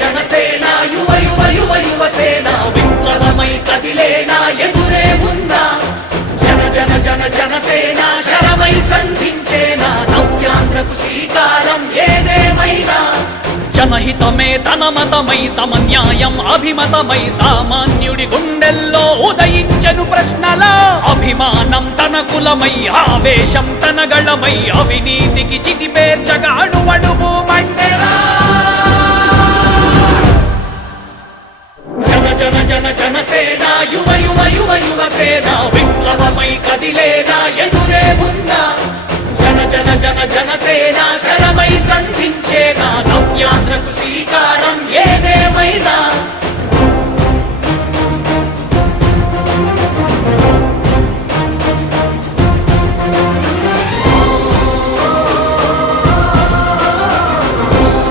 జనసేన యువ యువ యువ యువసేన విప్లవమై కదిలేనా ఎదురే ఉందా జనసేన శరమై సంధించేనా నవ్యాంధ్రకు శ్రీకారం ఏదేమైనా జనహితమే తన మతమై సమన్యాయం అభిమతమై సామాన్యుడి గుండెల్లో ఉదయించెను ప్రశ్నల అభిమానం తన కులమై ఆవేశం తన గళమై అవినీతికి చితిపేర్చగా అణువణువు మండెరా జనసేన యువ యువ యువ యువసేన విప్లవమై కదిలేనా ఎదురే ఉందా జనసేన శరమై సంధించేనా నవ్యాంధ్రకు శ్రీకారం ఏదేమైనా